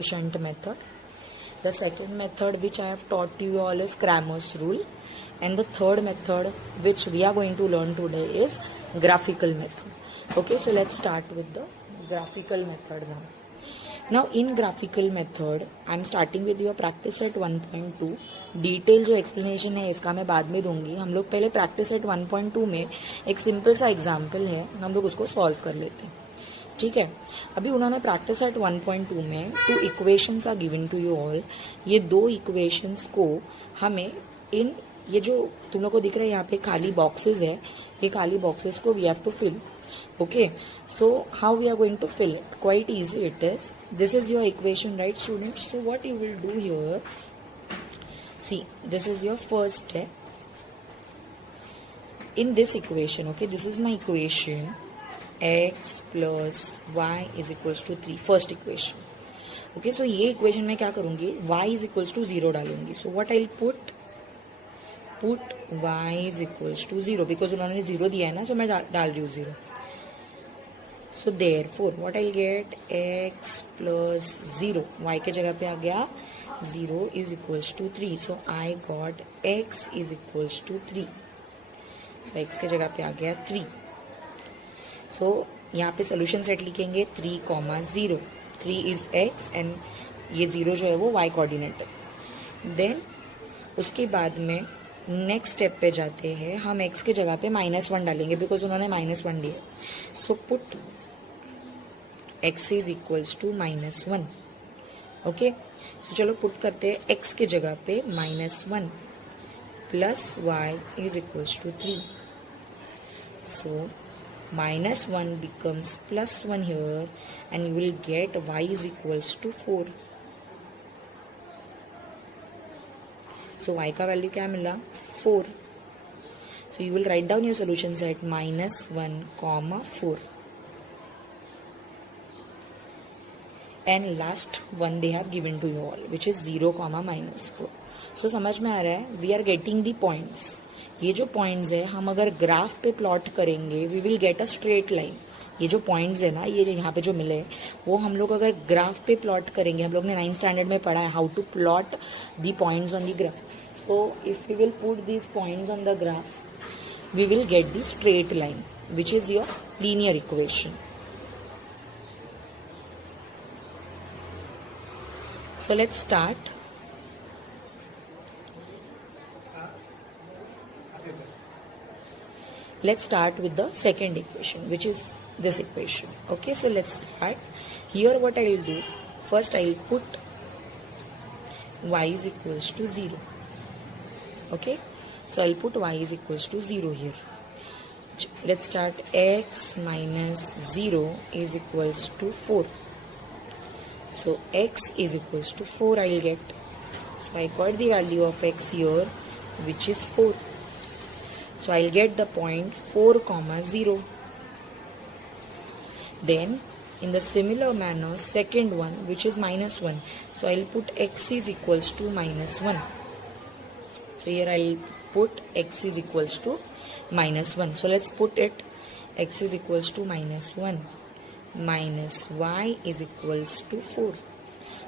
quotient method. The second method which I have taught you all is Cramer's rule, and the third method which we are going to learn today is graphical method. Okay, so let's start with the graphical method now. Now in graphical method I am starting with your practice set 1.2. Detail जो explanation है इसका मैं बाद में दूंगी. हम लोग पहले प्रैक्टिस सेट 1.2 में एक सिंपल सा एग्जाम्पल है, हम लोग उसको सॉल्व कर लेते हैं. ठीक है. अभी उन्होंने प्रैक्टिस सेट 1.2 में 2 equations are given to you all. ये 2 इक्वेशंस को हमें इन ये जो तुम लोग को दिख रहा है यहाँ पे खाली बॉक्सेस है, ये खाली बॉक्सेस को we have to fill. Okay, so how we are going to fill it? Quite easy it is. This is your equation, right, students? So what you will do here, see, this is your first step. In this equation, okay, this is my equation, x plus y is equals to 3, first equation. Okay, so ये equation में क्या करूँगी, y is equals to 0 डालूंगी. So what I'll put y is equals to 0, because उन्होंने 0 दिया है ना, so मैं डाल रही हूँ 0. So therefore what I'll get, x plus 0, y के जगह पे आ गया 0 is equals to 3. So I got x is equals to 3. So x के जगह पे आ गया 3. So यहाँ पे सोल्यूशन सेट लिखेंगे 3, 0. 3 is x and ये 0 जो है वो y कोऑर्डिनेट है. देन उसके बाद में नेक्स्ट स्टेप पे जाते हैं, हम x के जगह पे -1 डालेंगे बिकॉज उन्होंने -1 दिया. So put x is equals to -1. Okay, so चलो पुट करते हैं x के जगह पे -1 plus y is equals to 3. So -1 becomes +1 here and you will get y is equals to 4. So y का वैल्यू क्या मिला, 4. So you will write down your solution set -1, 4. And last one they have given to you all, which is 0, -4. So समझ में आ रहा है, we are getting the points. ये जो points है हम अगर ग्राफ पे प्लॉट करेंगे we will get a straight line. ये जो पॉइंट्स है ना, ये यहाँ पे जो मिले वो हम लोग अगर ग्राफ पे प्लॉट करेंगे, हम लोग ने 9th स्टैंडर्ड में पढ़ा है how to plot the points on the graph. So if we will put these points on the graph we will get the straight line which is your linear equation. So let's start. Let's start with the second equation, which is this equation. Okay, so let's start. Here what I'll do, first I'll put y is equals to 0. Okay, so I'll put y is equals to 0 here. Let's start. X minus 0 is equals to 4. So x is equals to 4 I'll get. So I got the value of x here, which is 4. So I'll get the point 4, 0. Then in the similar manner, second one, which is -1. So I'll put x is equals to -1. So here I'll put x is equals to -1. So let's put it. X is equals to -1 minus y is equals to 4.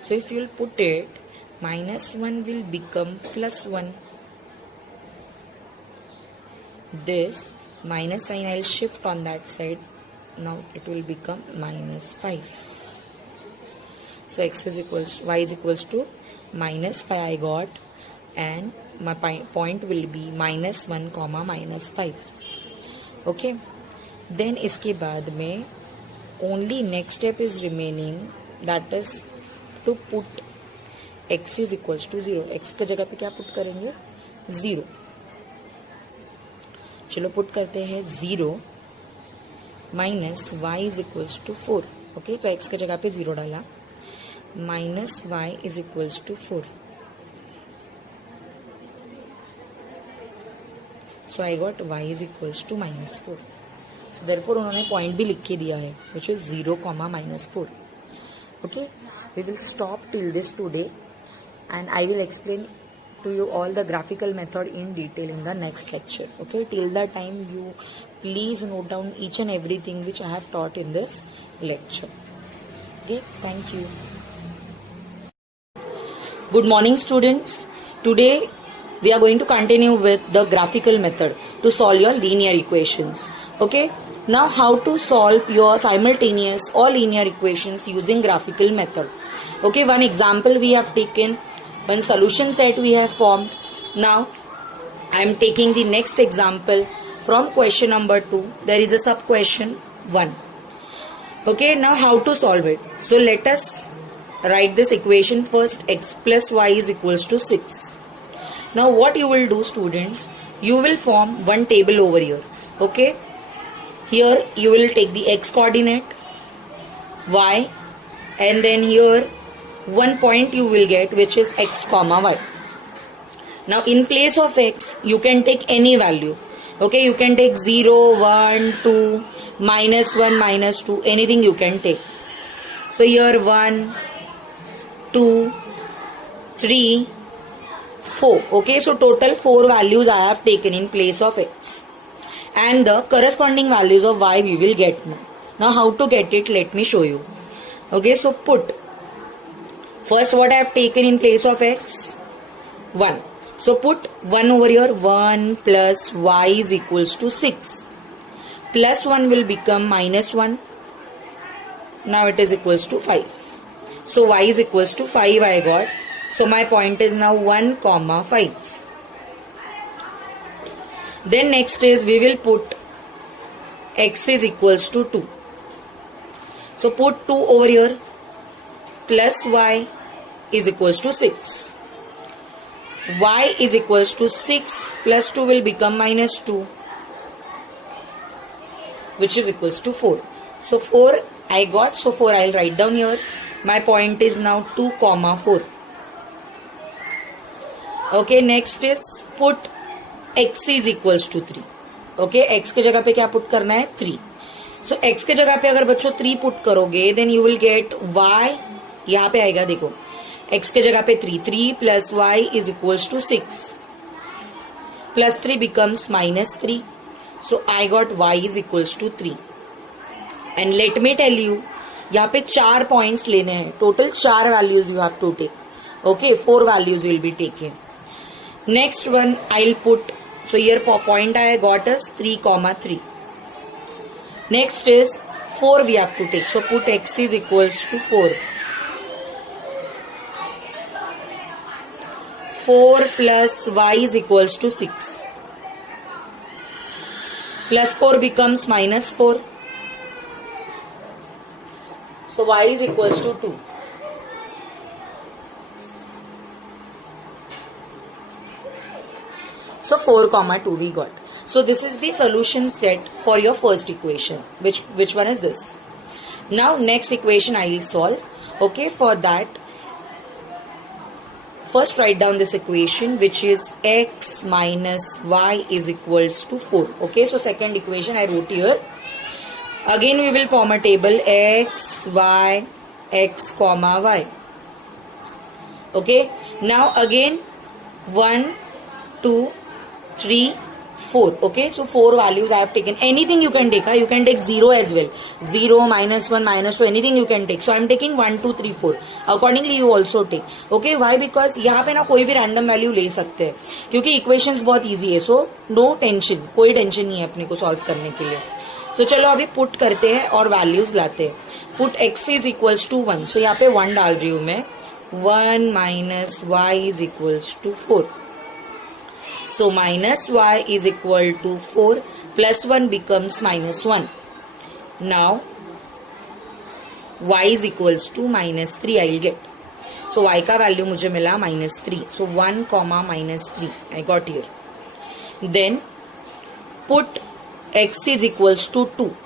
So if you'll put it, -1 will become +1. This minus sign I'll shift on that side. Now it will become -5. So x is equals, y is equals to -5 I got, and my point will be -1, -5. Okay. Then इसके बाद में only next step is remaining, that is to put x is equals to 0. x के जगह पे क्या put करेंगे, 0. चलो put करते हैं 0 minus y is equals to 4. Okay, तो x के जगह पे 0 डाला, minus y is equals to 4. So I got y is equals to -4. So therefore उन्होंने पॉइंट भी लिख के दिया है, which is 0, -4. Okay, we will stop till this today and I will explain to you all the graphical method in detail in the next lecture. Okay, till that time you please note down each and everything which I have taught in this lecture. Okay, thank you. Good morning, students. Today we are going to continue with the graphical method to solve your linear equations. Okay. Now how to solve your simultaneous or linear equations using graphical method. Okay. One example we have taken, one solution set we have formed. Now I am taking the next example from question number 2. There is a sub question 1. Okay. Now how to solve it. So let us write this equation first. X plus y is equals to 6. Now what you will do, students, you will form one table over here. Okay. Here you will take the x coordinate, y, and then here one point you will get which is x comma y. Now in place of x you can take any value. Okay, you can take 0, 1, 2, minus 1, minus 2, anything you can take. So here 1, 2, 3, 4. Okay, so total 4 values I have taken in place of x. And the corresponding values of y we will get now. Now how to get it, let me show you. Okay, so put. First what I have taken in place of x? 1. So put 1 over here. 1 plus y is equals to 6. Plus 1 will become minus 1. Now it is equals to 5. So y is equals to 5 I got. So my point is now 1 comma 5. Then next is we will put x is equals to 2. So put 2 over here. Plus y is equals to 6. Y is equals to 6 plus 2 will become minus 2, which is equals to 4. So 4 I got. So 4 I'll write down here. My point is now 2 comma 4. Okay, next is put x is equals to 3. Okay, x के जगह पे क्या put करना है? 3. So x के जगह पे अगर बच्चों 3 पुट करोगे then you will get y. यहाँ पे आएगा देखो, x के जगह पे 3. 3 plus y is equals to 6. Plus 3 becomes minus 3. So I got y is equals to 3. And let me tell you, यहाँ पे 4 points लेने हैं. Total 4 values you have to take. Okay, 4 values will be taken. Next one I'll put. So here point I got is 3 comma 3. Next is 4 we have to take. So put x is equals to 4. 4 plus y is equals to 6. Plus 4 becomes minus 4. So y is equals to 2. So 4 comma 2 we got. So this is the solution set for your first equation. Which one is this? Now next equation I will solve. Okay, for that first write down this equation which is x minus y is equals to 4. Okay, so second equation I wrote here. Again we will form a table x, y, x comma y. Okay, now again 1, 2, 3, 4. Okay, so 4 values I have taken. Anything you can take. You can take 0 as well. 0, minus 1, minus 2, anything you can take. So I am taking 1, 2, 3, 4. Accordingly you also take. Okay, why? Because यहाँ पे ना कोई भी random value ले सकते हैं क्योंकि equations बहुत easy है. So no tension, कोई tension नहीं है अपने को solve करने के लिए. तो चलो अभी put करते हैं और values लाते हैं. Put x is equals to 1. So यहाँ पे 1 डाल रही हूँ मैं. 1 minus y is equals to 4. So minus y is equal to 4 plus 1 becomes minus 1. Now y is equals to minus 3 I will get. So y का value मुझे मिला minus 3. So 1 comma minus 3 I got here. Then put x is equals to 2.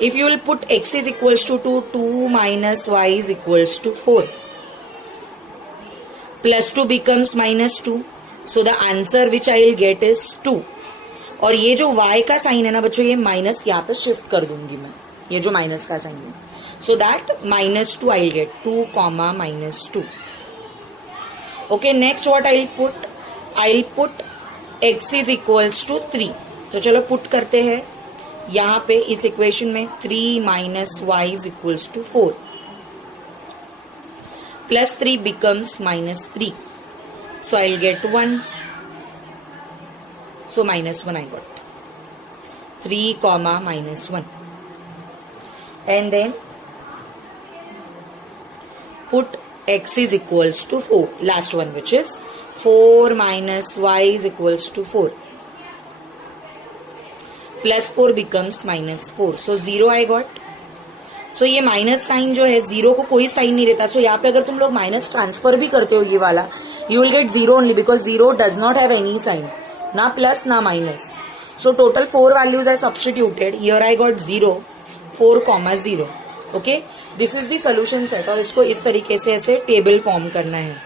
If you will put x is equals to 2, 2 minus y is equals to 4. Plus 2 becomes minus 2. So the answer which I will get is 2. और ये जो y का sign है ना बच्चों, ये minus यहाँ पे शिफ्ट कर दूंगी मैं, ये जो माइनस का साइन है. So that minus 2 I will get. 2 comma minus 2. Okay, next what I will put x is equals to 3. तो चलो पुट करते हैं यहाँ पे इस इक्वेशन में. 3 minus y is equals to 4. Plus 3 becomes minus 3. So I'll get 1. So minus 1 I got. 3 comma minus 1. And then put x is equals to 4. Last one, which is 4 minus y is equals to 4. Plus 4 becomes minus 4. So 0 I got. सो ये minus sign जो है, zero को कोई sign नहीं रहता. सो यहाँ पे अगर तुम लोग माइनस ट्रांसफर भी करते हो ये वाला, you will get zero only, because zero does not have any sign, ना प्लस ना minus. So total 4 values I substituted. Here I got 0, 4 comma 0. Okay, this is the solution set. और इसको इस तरीके से ऐसे टेबल फॉर्म करना है.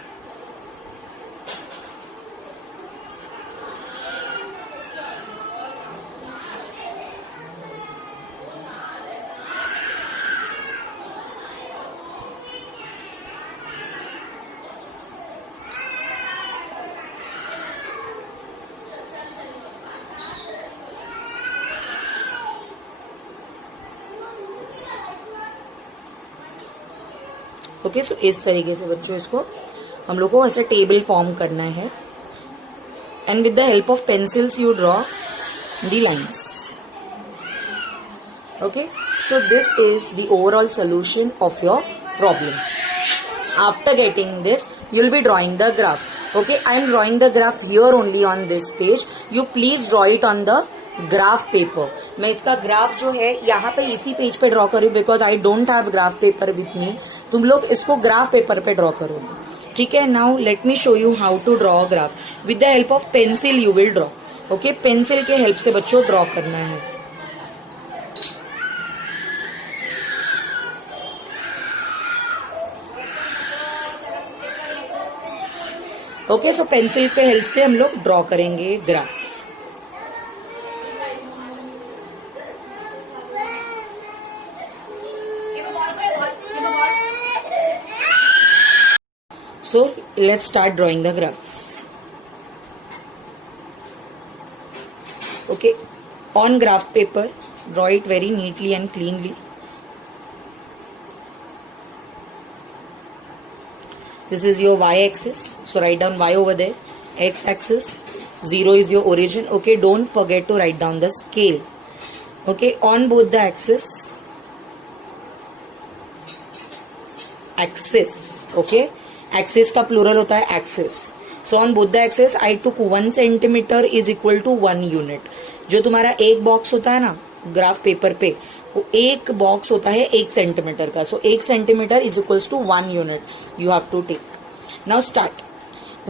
ओके, सो इस तरीके से बच्चों इसको हम लोग को ऐसे टेबल फॉर्म करना है. And with the help of pencils you draw the lines. Okay, so this is the overall solution of your problem. After getting this, you will be drawing the graph. Okay, I am drawing the graph here only on this page. You please draw it on the graph paper. मैं इसका graph जो है यहाँ पे इसी page पे draw करूँ, because I don't have graph paper with me. तुम लोग इसको ग्राफ पेपर पे ड्रॉ करोगे. ठीक है, now let me show you how to draw graph. With the help of pencil you will draw. Okay, pencil के help से बच्चों ड्रॉ करना है. ओके, सो पेंसिल पे हेल्प से हम लोग ड्रॉ करेंगे graph. So let's start drawing the graph. Okay, on graph paper, draw it very neatly and cleanly. This is your y-axis, so write down y over there. X-axis, 0 is your origin. Okay, don't forget to write down the scale. Okay, on both the axis. Okay. Axis का plural होता है axis. So on both the axis I took 1 centimetre is equal to 1 unit. जो तुम्हारा एक box होता है ना graph paper पे, वो एक बॉक्स होता है 1 सेंटीमीटर का. So 1 centimetre is equals to 1 unit you have to take. Now start.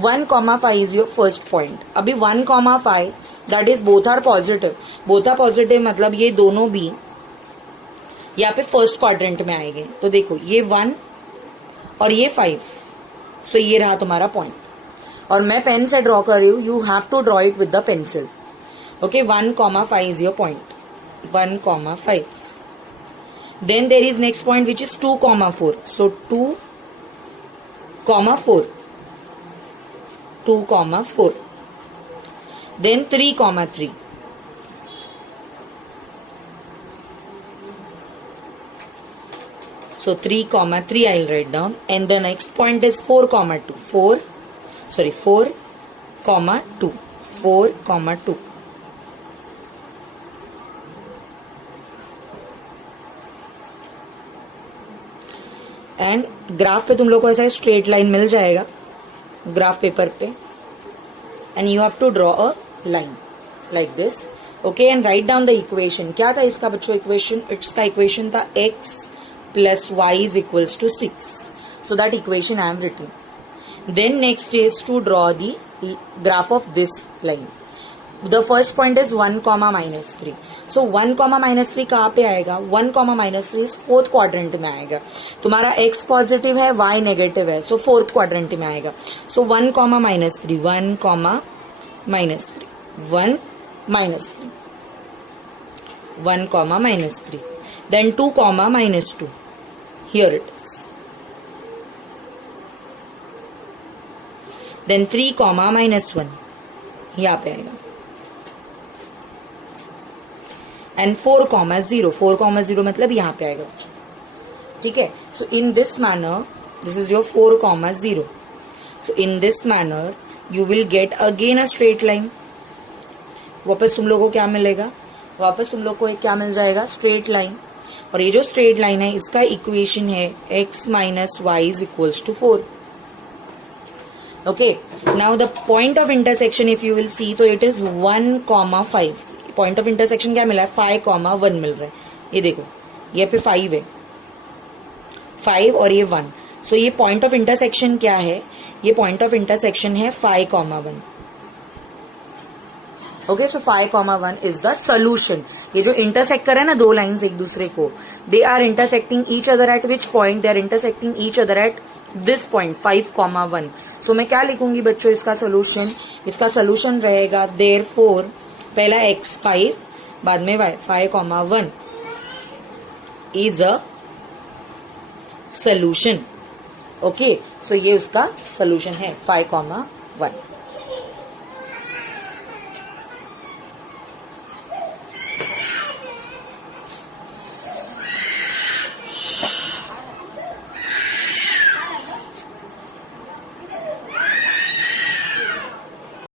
1,5 is your first point. अभी 1,5 that is both are positive. Both are positive मतलब ये दोनों भी यहाँ पे फर्स्ट क्वाड्रेंट में आएंगे. तो देखो ये 1 और ये 5. सो ये रहा तुम्हारा पॉइंट. और मैं पेन से ड्रॉ कर रही हूं. You have to draw it with the pencil. Okay, 1,5 is your point. 1,5. Then there is next point which is 2,4. So 2,4. 2,4. Then 3,3. So 3,3 I'll write down, and the next point is 4,2. 4,2. 4,2. And graph पे तुम लोग को ऐसा straight line मिल जाएगा graph paper पे, and you have to draw a line like this. Okay, and write down the equation. क्या था इसका बच्चों इक्वेशन? इसका इक्वेशन था x plus y is equals to 6. So that equation I have written. Then next is to draw the graph of this line. The first point is 1, -3. So 1, -3 कहाँ पे आएगा? 1, -3 इस फोर्थ क्वाड्रेंट में आएगा. तुम्हारा x positive है, y negative है, सो fourth quadrant में आएगा. सो 1, -3. 1, -3. 1, -3. 1, -3. Then 2, -2. Here it is. Then 3, -1. यहाँ पे आएगा. And 4, 0. 4, 0 मतलब यहाँ पे आएगा. ठीक है. So in this manner This is your 4, 0. So in this manner you will get again a straight line. वापस तुम लोगों को क्या मिलेगा? वापस तुम लोग को एक क्या मिल जाएगा? Straight line. और ये जो स्ट्रेट लाइन है इसका इक्वेशन है x minus Y is equals to 4. Okay, now the point of intersection if you will see तो it is 1,5. Point of intersection क्या मिला है? 5,1 मिल रहा है. ये देखो, ये पे 5 है, 5 और ये 1. सो ये पॉइंट ऑफ इंटरसेक्शन क्या है? ये पॉइंट ऑफ इंटरसेक्शन है 5,1. Okay, so 5,1 is the solution. ये जो इंटरसेक्ट कर रहे हैं ना दो लाइंस एक दूसरे को, they are intersecting each other at which point? They are intersecting each other at this point 5,1. So मैं क्या लिखूंगी बच्चों इसका सोल्यूशन? इसका सोल्यूशन रहेगा देयरफॉर पहला x 5 बाद में y 5,1 is a solution. Okay, so ये उसका सोल्यूशन है 5,1.